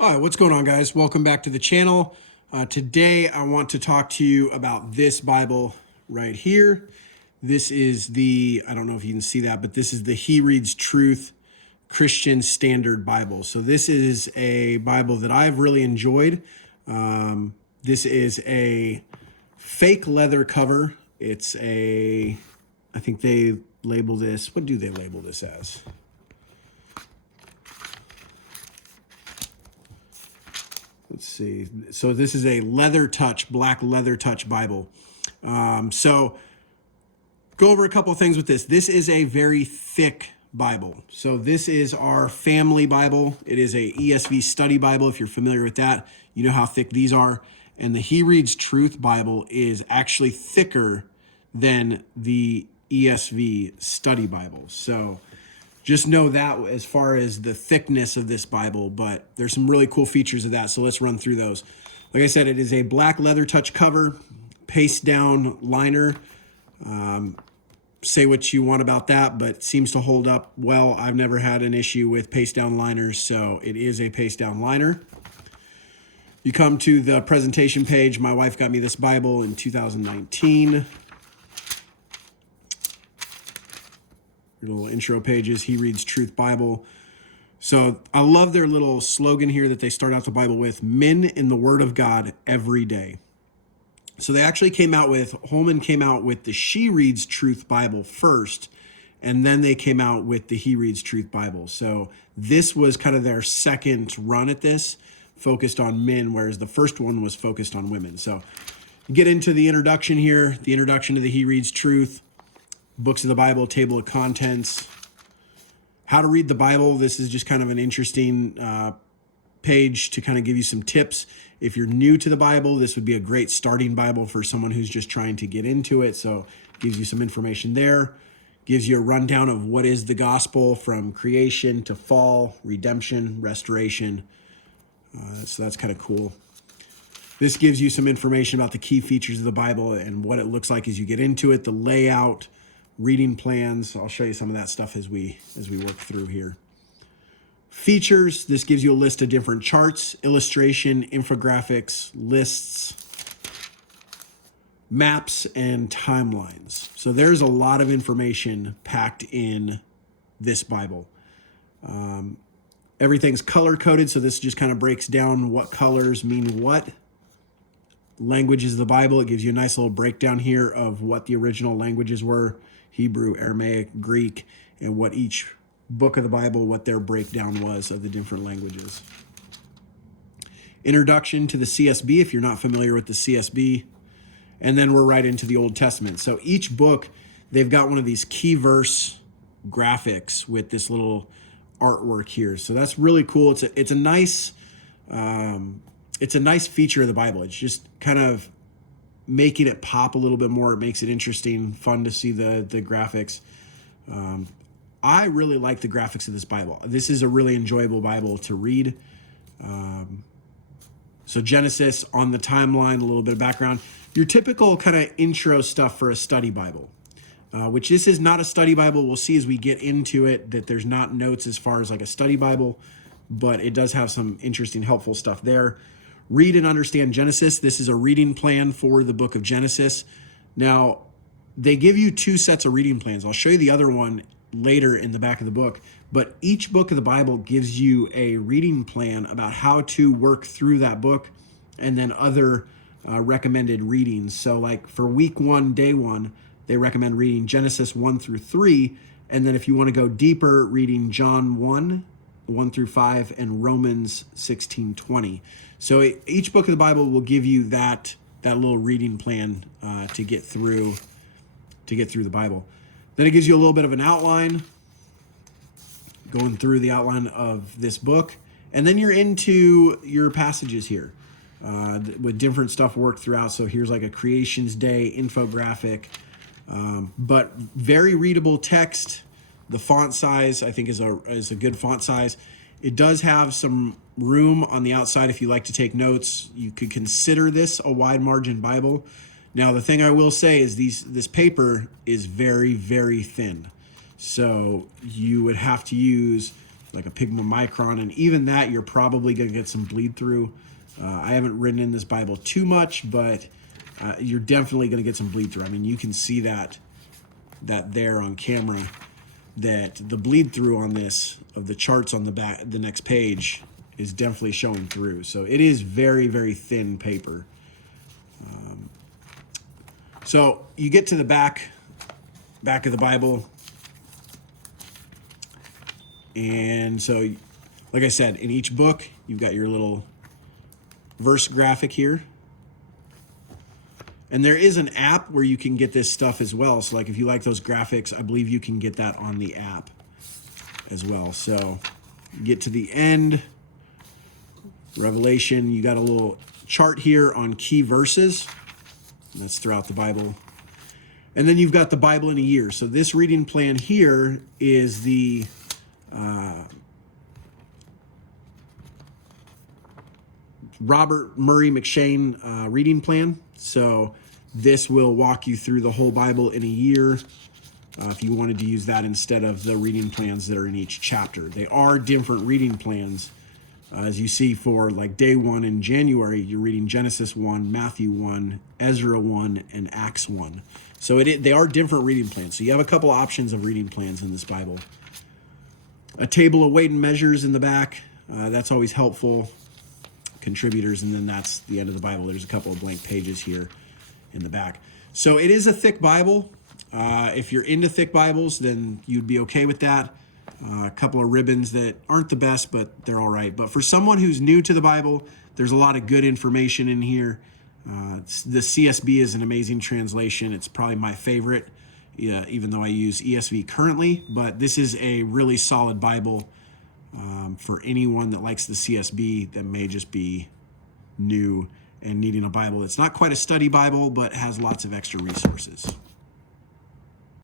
All right, what's going on, guys? Welcome back to the channel. Today, I want to talk to you about this Bible right here. This is I don't know if you can see that, but this is the He Reads Truth Christian Standard Bible. So this is a Bible that I've really enjoyed. This is a fake leather cover. I think they label this, what do they label this as? Let's see. So this is a black leather touch Bible. So go over a couple of things with this. This is a very thick Bible. So this is our family Bible. It is a ESV study Bible. If you're familiar with that, you know how thick these are. And the He Reads Truth Bible is actually thicker than the ESV study Bible. So just know that as far as the thickness of this Bible, but there's some really cool features of that. So let's run through those. Like I said, it is a black leather touch cover, paste down liner. Say what you want about that, but it seems to hold up well. I've never had an issue with paste down liners, so it is a paste down liner. You come to the presentation page. My wife got me this Bible in 2019. Your little intro pages, He Reads Truth Bible. So I love their little slogan here that they start out the Bible with, men in the Word of God every day. So they actually Holman came out with the She Reads Truth Bible first, and then they came out with the He Reads Truth Bible. So this was kind of their second run at this, focused on men, whereas the first one was focused on women. So get into the introduction here, the introduction to the He Reads Truth, books of the Bible, table of contents, how to read the Bible. This is just kind of an interesting page to kind of give you some tips. If you're new to the Bible, this would be a great starting Bible for someone who's just trying to get into it. So it gives you some information there, gives you a rundown of what is the gospel from creation to fall, redemption, restoration. So that's kind of cool. This gives you some information about the key features of the Bible and what it looks like as you get into it, the layout, reading plans. I'll show you some of that stuff as we work through here. Features, this gives you a list of different charts, illustration, infographics, lists, maps, and timelines. So there's a lot of information packed in this Bible. Everything's color coded, so this just kind of breaks down what colors mean what. Languages of the Bible, it gives you a nice little breakdown here of what the original languages were, Hebrew, Aramaic, Greek, and what each book of the Bible, what their breakdown was of the different languages. Introduction to the CSB, if you're not familiar with the CSB, and then we're right into the Old Testament. So each book, they've got one of these key verse graphics with this little artwork here. So that's really cool. It's a nice feature of the Bible. It's just kind of making it pop a little bit more. It makes it interesting, fun to see the graphics. I really like the graphics of this Bible. This is a really enjoyable Bible to read. So Genesis on the timeline, a little bit of background. Your typical kind of intro stuff for a study Bible, which this is not a study Bible. We'll see as we get into it that there's not notes as far as like a study Bible, but it does have some interesting, helpful stuff there. Read and understand Genesis. This is a reading plan for the book of Genesis. Now, they give you two sets of reading plans. I'll show you the other one later in the back of the book, but each book of the Bible gives you a reading plan about how to work through that book and then other recommended readings. So like for week 1, day 1, they recommend reading Genesis 1 through 3. And then if you want to go deeper, reading John 1 through 5, and Romans 16:20. So each book of the Bible will give you that little reading plan to get through the Bible. Then it gives you a little bit of an outline, going through the outline of this book, and then you're into your passages here with different stuff worked throughout. So here's like a Creations Day infographic, but very readable text. The font size, I think, is a good font size. It does have some room on the outside if you like to take notes. You could consider this a wide margin Bible. Now, the thing I will say is this paper is very, very thin. So you would have to use like a pigmamicron, and even that you're probably going to get some bleed through. I haven't written in this Bible too much, but you're definitely going to get some bleed through. I mean, you can see that there on camera, that the bleed through on this of the charts on the back, the next page, is definitely showing through. So it is very, very thin paper. So you get to the back of the Bible, and so, like I said, in each book you've got your little verse graphic here, and there is an app where you can get this stuff as well. So like if you like those graphics, I believe you can get that on the app as well. So you get to the end, Revelation, you got a little chart here on key verses, and that's throughout the Bible. And then you've got the Bible in a year. So this reading plan here is the Robert Murray McShane reading plan. So this will walk you through the whole Bible in a year, if you wanted to use that instead of the reading plans that are in each chapter. They are different reading plans. As you see, for like day 1 in January, you're reading Genesis 1, Matthew 1, Ezra 1, and Acts 1. So they are different reading plans. So you have a couple options of reading plans in this Bible. A table of weight and measures in the back. That's always helpful. Contributors, and then that's the end of the Bible. There's a couple of blank pages here in the back. So it is a thick Bible. If you're into thick Bibles, then you'd be okay with that. A couple of ribbons that aren't the best, but they're all right. But for someone who's new to the Bible, there's a lot of good information in here. The CSB is an amazing translation. It's probably my favorite, even though I use ESV currently. But this is a really solid Bible for anyone that likes the CSB that may just be new and needing a Bible that's not quite a study Bible, but has lots of extra resources.